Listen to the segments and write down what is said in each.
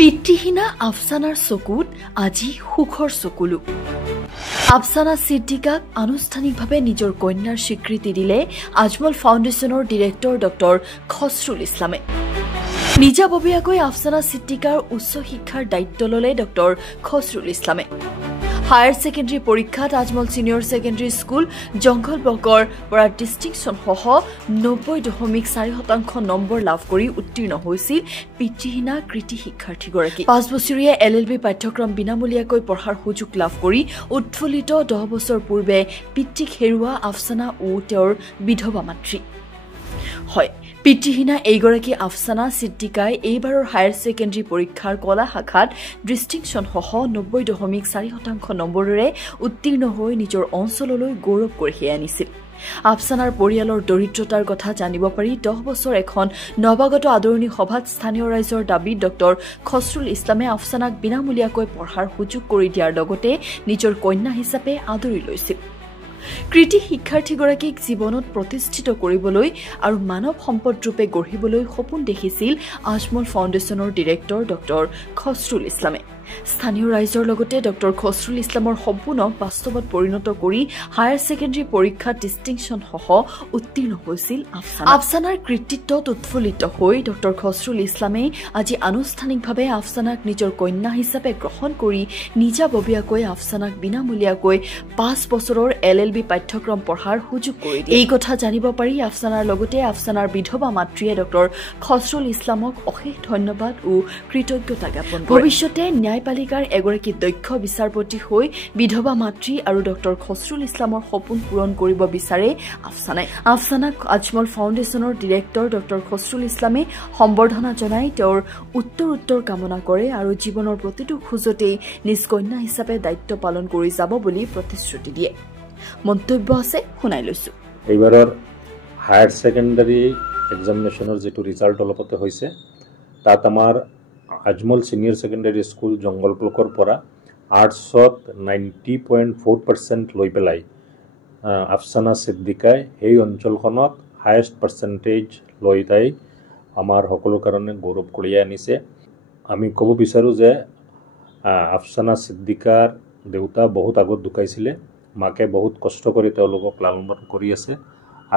পিতৃহীনা আফছানাৰ চকুত আজি সুখৰ চকুলো। আফছানা সিদ্দিকাক আনুষ্ঠানিকভাৱে নিজৰ কন্যাৰ স্বীকৃতি দিলে আজমল ফাউণ্ডেশ্যনৰ ডিৰেক্টৰ ডক্টৰ খছৰুল ইছলামে। নিজাববীয়াকৈ আফছানা সিদ্দিকাৰ উচ্চ শিক্ষাৰ দায়িত্ব ললে ডক্টৰ খছৰুল ইছলামে। হায়াৰ ছেকেণ্ডাৰী পৰীক্ষাত আজমল ছিনিয়ৰ ছেকেণ্ডাৰী স্কুল জংঘল ব্লকৰ পৰা ডিষ্টিংশ্যন সহ 90.4% নম্বৰ লাভ কৰি উত্তীৰ্ণ হৈছিল পিতৃহীনা কৃতি শিক্ষাৰ্থীগৰাকী। 5 বছৰীয়া LLB পাঠ্যক্ৰম বিনামূলীয়াকৈ পঢ়াৰ সুযোগ লাভ কৰি উৎফুল্লিত 10 বছৰ পূৰ্বে পিতৃক হেৰুওৱা আফছানা ও তেওঁৰ বিধৱা মাতৃ। হয়, পিতৃহীনা এইগৰাকী আফছানা সিদ্দিকাই এইবাৰৰ হায়াৰ ছেকেণ্ডাৰী পৰীক্ষাৰ কলা শাখাত ডিষ্টিংশ্যন সহ 90.4% নম্বৰেৰে উত্তীৰ্ণ হৈ নিজৰ অঞ্চললৈ গৌৰৱ কঢ়িয়াই আনিছিল। আফছানাৰ পৰিয়ালৰ দৰিদ্ৰতাৰ কথা জানিব পাৰি 10 বছৰ এখন নৱাগত আদৰণি সভাত স্থানীয় ৰাইজৰ দাবীত ডক্টৰ খছৰুল ইছলামে আফছানাক বিনামূলীয়াকৈ পঢ়াৰ সুযোগ কৰি দিয়াৰ লগতে নিজৰ কন্যা হিচাপে আদৰি লৈছিল। কৃতি শিক্ষাৰ্থীগৰাকীক জীৱনত প্ৰতিষ্ঠিত কৰিবলৈ আৰু মানৱ সম্পদ ৰূপে গঢ়িবলৈ সপোন দেখিছিল আজমল ফাউণ্ডেশ্যনৰ ডিৰেক্টৰ ডক্টৰ খছৰুল ইছলামে। স্থানীয় ৰাইজৰ লগতে ডক্টৰ খছৰুল ইছলামৰ সপোনক বাস্তৱত পৰিণত কৰি হায়াৰ ছেকেণ্ডাৰী পৰীক্ষাত ডিষ্টিংশ্যন সহ উত্তীৰ্ণ হৈছিল আফছানা। আফছানাৰ কৃতিত্বত উৎফুল্লিত হৈ ডক্টৰ খছৰুল ইছলামে আজি আনুষ্ঠানিকভাৱে আফছানাক নিজৰ কন্যা হিচাপে গ্ৰহণ কৰি নিজাববীয়াকৈ আফছানাক বিনামূলীয়াকৈ 5 বছৰৰ LLB পাঠ্যক্ৰম পঢ়াৰ সুযোগ কৰি দিয়ে। এই কথা জানিব পাৰি আফছানাৰ লগতে আফছানাৰ বিধৱা মাতৃয়ে ডক্টৰ খছৰুল ইছলামক অশেষ ধন্যবাদ ও কৃতজ্ঞতা জ্ঞাপন কৰে। ভৱিষ্যতে ন্যায়পালিকাৰ এগৰাকী দক্ষ বিচাৰপতি হৈ বিধৱা মাতৃ আৰু ডক্টৰ খছৰুল ইছলামৰ সপোন পূৰণ কৰিব বিচাৰে আফছানাই। আফছানাক আজমল ফাউণ্ডেশ্যনৰ ডিৰেক্টৰ ডক্টৰ খছৰুল ইছলামে সম্বৰ্ধনা জনাই তেওঁৰ উত্তৰ কামনা কৰে আৰু জীৱনৰ প্ৰতিটো খোজতেই নিজ কন্যা হিচাপে দায়িত্ব পালন কৰি যাব বুলি প্ৰতিশ্ৰুতি দিয়ে। মন্তব্য আছে, শুনাই লৈছো। এইবাৰৰ হায়াৰ ছেকেণ্ডাৰী এক্সামিনেশ্যনৰ যিটো ৰিজাল্ট অলপতে হৈছে তাত আমাৰ আজমল ছিনিয়ৰ ছেকেণ্ডাৰী স্কুল জংঘল ব্লকৰ পৰা আৰ্টছত 90.4% লৈ পেলাই আফছানা সিদ্দিকাই সেই অঞ্চলখনত হায়েষ্ট পাৰ্চেণ্টেজ লৈ তাই আমাৰ সকলো কাৰণে গৌৰৱ কঢ়িয়াই আনিছে। আমি ক'ব বিচাৰোঁ যে আফছানা সিদ্দিকাৰ দেউতা বহুত আগত ঢুকাইছিলে, মাকে বহুত কষ্ট কৰি তেওঁলোকক লালন পালন কৰি আছে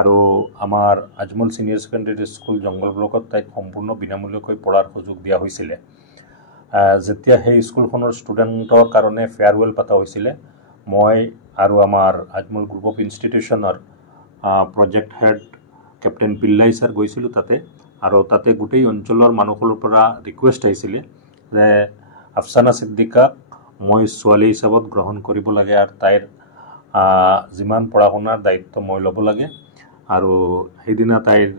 আৰু আমাৰ আজমল ছিনিয়ৰ ছেকেণ্ডাৰী স্কুল জংঘল ব্লকত তাইক সম্পূৰ্ণ বিনামূলীয়াকৈ পঢ়াৰ সুযোগ দিয়া হৈছিলে। যেতিয়া সেই স্কুলখনৰ ষ্টুডেণ্টৰ কাৰণে ফেয়াৰৱেল পতা হৈছিলে, মই আৰু আমাৰ আজমল গ্ৰুপ অফ ইনষ্টিটিউশ্যনৰ project head captain Pillai sir গৈছিলোঁ তাতে, আৰু তাতে গোটেই অঞ্চলৰ মানুহৰ পৰা ৰিকুৱেষ্ট আহিছিলে যে আফছানা সিদ্দিকাক মই ছোৱালী হিচাপত গ্ৰহণ কৰিব লাগে আৰু তাইৰ যিমান পঢ়া শুনাৰ দায়িত্ব মই ল'ব লাগে। আৰু সেইদিনা তাইৰ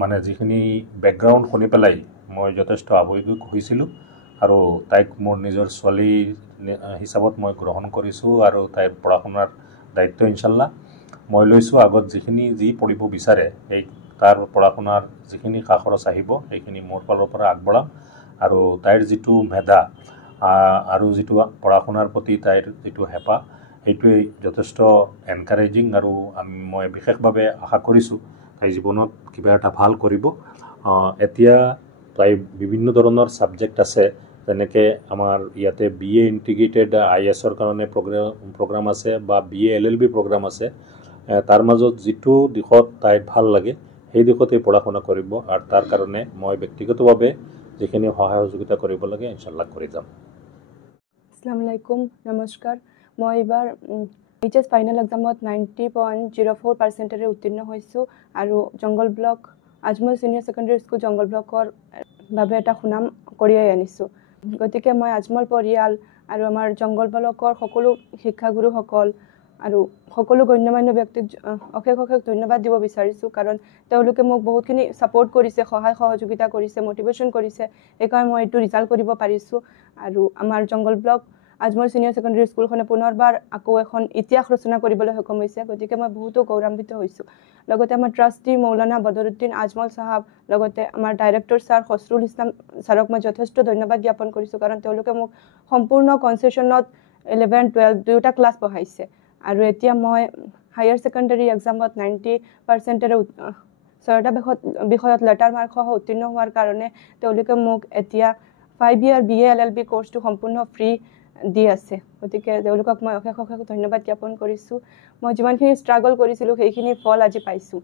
মানে যিখিনি বেকগ্ৰাউণ্ড শুনি পেলাই মই যথেষ্ট আৱেগিক হৈছিলোঁ আৰু তাইক মোৰ নিজৰ ছোৱালী হিচাপত মই গ্ৰহণ কৰিছোঁ আৰু তাইৰ পঢ়া শুনাৰ দায়িত্ব ইনশাল্লাহ মই লৈছোঁ। আগত যি পঢ়িব বিচাৰে সেই তাৰ পঢ়া শুনাৰ যিখিনি খা খৰচ আহিব সেইখিনি মোৰ ফালৰ পৰা আগবঢ়াম আৰু তাইৰ যিটো মেধা আৰু যিটো পঢ়া শুনাৰ প্ৰতি তাইৰ যিটো হেঁপাহ সেইটোৱে যথেষ্ট এনকাৰেজিং আৰু মই বিশেষভাৱে আশা কৰিছোঁ তাই জীৱনত কিবা এটা ভাল কৰিব। এতিয়া তাই বিভিন্ন ধৰণৰ ছাবজেক্ট আছে, যেনেকৈ আমাৰ ইয়াতে BA ইণ্টিগ্ৰেটেড IASৰ কাৰণে প্ৰগ্ৰাম আছে বা BA LLB প্ৰগ্ৰাম আছে। তাৰ মাজত যিটো দিশত তাই ভাল লাগে সেই দিশতে পঢ়া শুনা কৰিব আৰু তাৰ কাৰণে মই ব্যক্তিগতভাৱে যিখিনি সহায় সহযোগিতা কৰিব লাগে ইনশাল্লাহ কৰি যাম। আসসালামু আলাইকুম, নমস্কাৰ। মই এইবাৰ HS ফাইনেল এক্সামত 90.04%ৰে উত্তীৰ্ণ হৈছোঁ আৰু জংঘল block Ajmal senior secondary school জংঘল ব্লকৰ বাবে এটা সুনাম কঢ়িয়াই আনিছোঁ। গতিকে মই আজমল পৰিয়াল আৰু আমাৰ জংঘল ব্লকৰ সকলো শিক্ষাগুৰুসকল আৰু সকলো গণ্যমান্য ব্যক্তিক অশেষ ধন্যবাদ দিব বিচাৰিছোঁ, কাৰণ তেওঁলোকে মোক বহুতখিনি ছাপোৰ্ট কৰিছে, সহায় সহযোগিতা কৰিছে, মটিভেশ্যন কৰিছে। সেইকাৰণে মই এইটো ৰিজাল্ট কৰিব পাৰিছোঁ। আৰু আমাৰ জংঘল ব্লক আজমল ছিনিয়ৰ ছেকেণ্ডাৰী স্কুলখনে পুনৰবাৰ আকৌ এখন ইতিহাস ৰচনা কৰিবলৈ সক্ষম হৈছে। গতিকে মই বহুতো গৌৰৱান্বিত হৈছোঁ। লগতে আমাৰ ট্ৰাষ্টি মৌলানা বদৰুদ্দিন আজমল চাহাব, লগতে আমাৰ ডাইৰেক্টৰ ছাৰ খছৰুল ইছলাম ছাৰক মই যথেষ্ট ধন্যবাদ জ্ঞাপন কৰিছোঁ, কাৰণ তেওঁলোকে মোক সম্পূৰ্ণ কনচেশ্যনত 11-12 দুয়োটা ক্লাছ পঢ়াইছে। আৰু এতিয়া মই হায়াৰ ছেকেণ্ডাৰী এক্সামত 90%ৰে 6টা বিষয়ত লেটাৰ মাৰ্ক সহ উত্তীৰ্ণ হোৱাৰ কাৰণে তেওঁলোকে মোক এতিয়া 5 ইয়াৰ BA LLB কোৰ্সটো সম্পূৰ্ণ ফ্ৰী দি আছে গতিকে তেওঁলোকক মই অশেষ ধন্যবাদ জ্ঞাপন কৰিছোঁ মই যিমানখিনি ষ্ট্ৰাগল কৰিছিলোঁ সেইখিনি ফল আজি পাইছোঁ